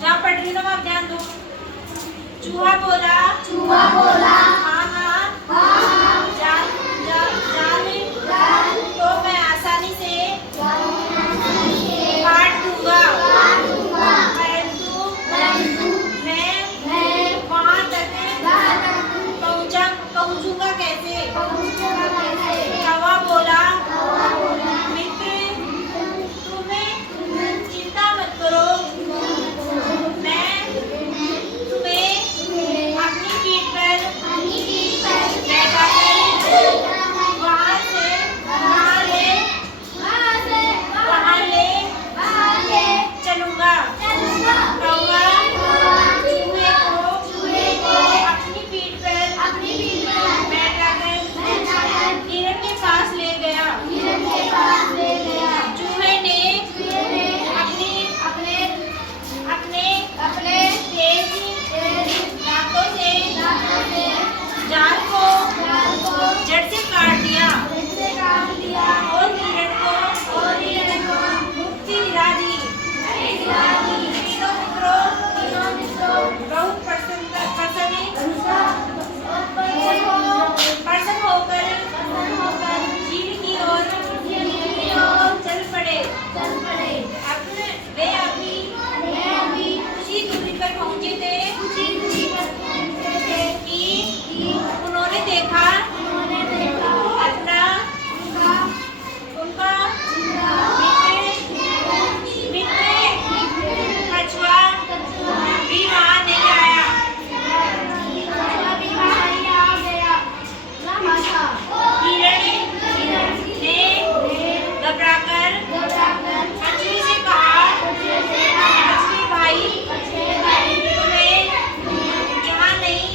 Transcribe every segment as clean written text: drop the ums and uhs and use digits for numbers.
जहाँ पढ़ रही हो आप ध्यान दो। चूहा बोला हाँ हाँ जाल तो मैं आसानी से काट दूंगा, परंतु मैं वहाँ तक पहुँचूंगा कैसे। कौवा बोला मित्र तुम्हें चिंता मत करो, मैं तुम्हें अपनी पीठ पर बैठाकर वहाँ ले चलूंगा। कौवा चूहे को अपनी पीठ पर बैठाकर हिरण के पास ले गया। चूहे ने अपने तेज दांतों से जाल को जड़ से काट दिया और हिरण को मुक्ति दिला दी। तीनों मित्रों बहुत प्रसन्न होकर झील की ओर चल पड़े। वे अभी कुछ ही दूरी पर पहुंचे थे कि उन्होंने देखा उनका मित्र कछुआ भी वहाँ नहीं आया। हिरण ने घबराकर कछुए से कहा कछुए भाई तुम्हें यहाँ नहीं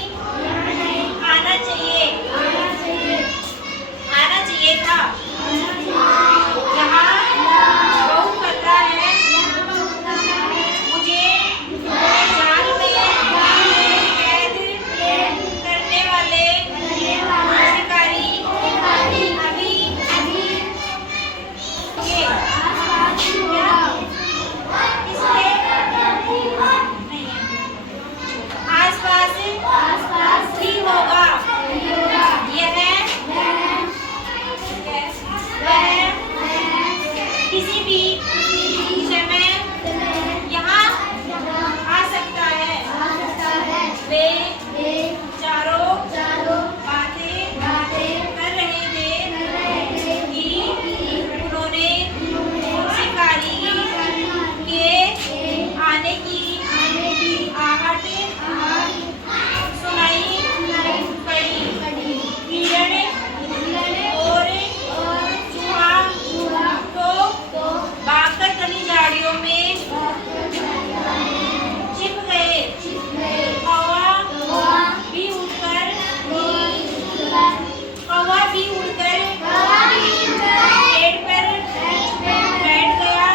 आना चाहिए था। यहाँ बहुत खतरा है, मुझे जाल में कैद करने वाले शिकारी आसपास ही होगा। वह किसी भी समय यहाँ आ सकता है। वे चारों बातें कर रहे थे कि उन्होंने शिकारी के आने की आहट सुनाई पड़ी। हिरण और चूहा तो भागकर घनी झाड़ियों में छिप गए। कौवा भी उड़कर पेड़ पर बैठ गया,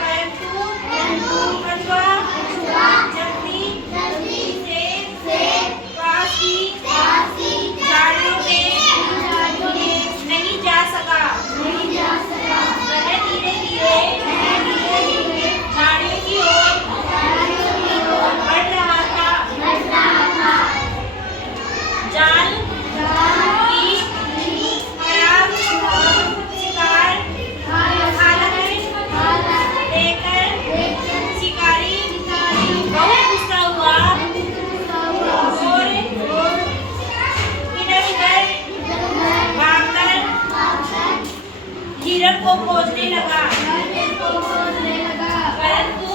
परंतु कछुआ जल्दी से पास की झाड़ियों में नहीं जा सका। वह धीरे-धीरे झाड़ियों की ओर बढ़ रहा था। जाल की खराब शिकार हालत देखकर शिकारी बहुत गुस्सा हुआ और इधर-उधर भागकर हिरण को खोजने लगा, परंतु